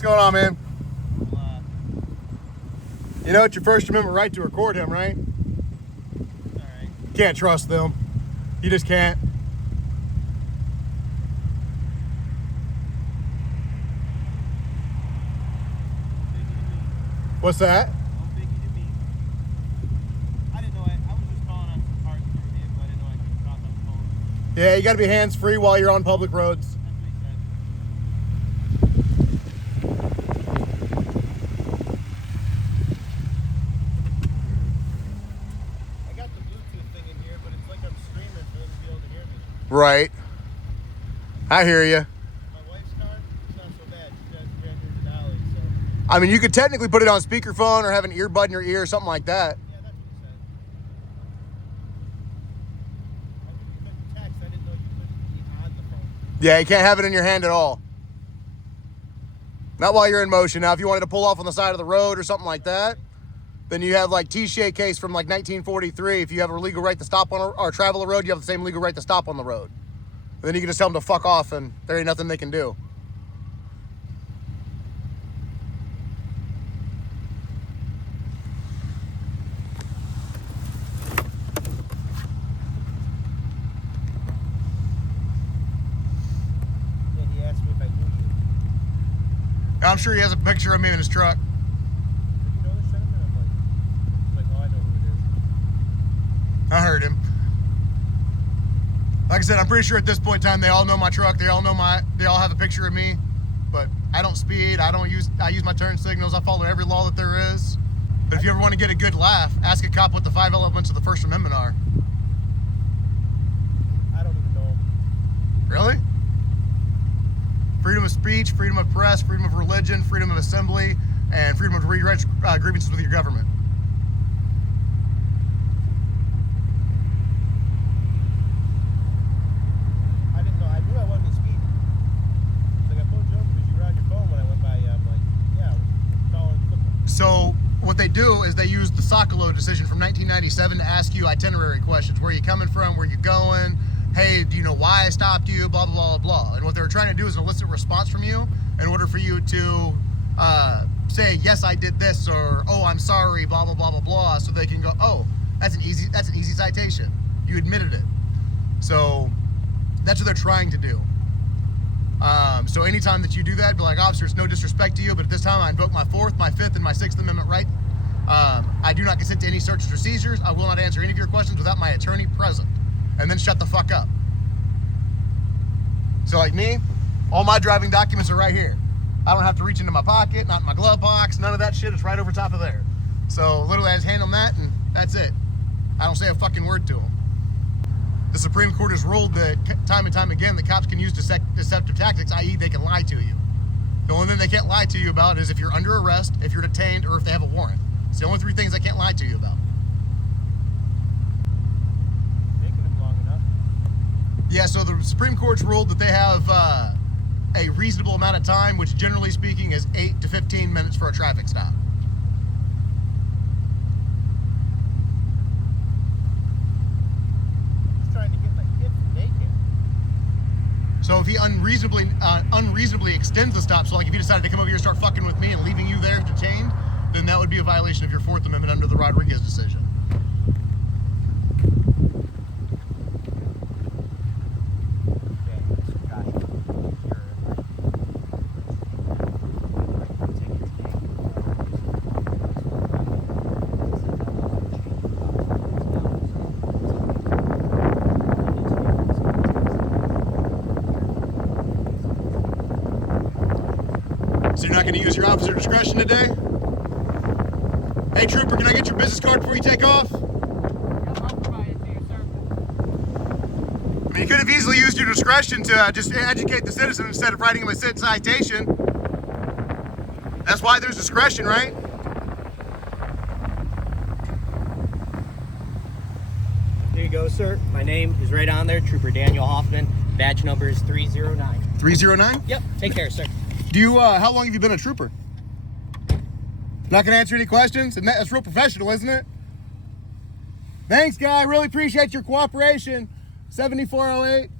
What's going on, man? You know it's your First Amendment right to record him, right? Alright. You can't trust them. You just can't. What's that? How big you mean? I didn't know I was just calling on some parts for a vehicle. I didn't know I could talk on the phone. Yeah, you gotta be hands-free while you're on public roads. That makes sense. I got the Bluetooth thing in here, but it's like I'm screaming for them to be able to hear me. Right. I hear you. My wife's car, it's not so bad. She does $300, so. I mean, you could technically put it on speakerphone or have an earbud in your ear or something like that. Yeah, that's what he said. I knew you couldn't text. I didn't know you couldn't be on the phone. Yeah, you can't have it in your hand at all. Not while you're in motion. Now, if you wanted to pull off on the side of the road or something like that, then you have like T-Shea case from like 1943. If you have a legal right to stop on or travel a road, you have the same legal right to stop on the road. Then you can just tell them to fuck off and there ain't nothing they can do. Yeah, he asked me if I knew you. I'm sure he has a picture of me in his truck. Did you know this gentleman? I'm like, oh, I know who it is. I heard him. Like I said, I'm pretty sure at this point in time, they all know my truck. They all have a picture of me, but I don't speed. I use my turn signals. I follow every law that there is. But if you ever want to get a good laugh, ask a cop what the 5 elements of the First Amendment are. I don't even know him. Really? Freedom of speech, freedom of press, freedom of religion, freedom of assembly, and freedom to redress grievances with your government. I didn't know. I knew I wasn't speeding. It's like I pulled you over because you were on your phone when I went by you. I'm like, yeah, I was calling. So what they do is they use the Socolow decision from 1997 to ask you itinerary questions. Where are you coming from? Where are you going? Hey, do you know why I stopped you? Blah, blah, blah, blah. And what they were trying to do is elicit a response from you in order for you to say, yes, I did this, or, oh, I'm sorry, blah, blah, blah, blah, blah. So they can go, oh, that's an easy citation. You admitted it. So that's what they're trying to do. So anytime that you do that, be like, officer, it's no disrespect to you, but at this time I invoke my 4th, my 5th, and my 6th Amendment right. I do not consent to any searches or seizures. I will not answer any of your questions without my attorney present. And then shut the fuck up. So like me, all my driving documents are right here. I don't have to reach into my pocket, not in my glove box, none of that shit. It's right over top of there. So literally I just hand them that and that's it. I don't say a fucking word to them. The Supreme Court has ruled that time and time again that cops can use deceptive tactics, i.e. they can lie to you. The only thing they can't lie to you about is if you're under arrest, if you're detained, or if they have a warrant. It's the only 3 things they can't lie to you about. Yeah, so the Supreme Court's ruled that they have a reasonable amount of time, which generally speaking is 8 to 15 minutes for a traffic stop. He's trying to get my kid from daycare. So if he unreasonably extends the stop, so like if he decided to come over here and start fucking with me and leaving you there detained, then that would be a violation of your 4th Amendment under the Rodriguez decision. So you're not going to use your officer discretion today? Hey, trooper, can I get your business card before you take off? I'll provide it to you, sir. I mean, you could have easily used your discretion to just educate the citizen instead of writing him a citation. That's why there's discretion, right? There you go, sir. My name is right on there, Trooper Daniel Hoffman. Badge number is 309. 309? Yep. Take care, sir. Do you, how long have you been a trooper? Not gonna answer any questions? And that's real professional, isn't it? Thanks, guy. Really appreciate your cooperation. 7408.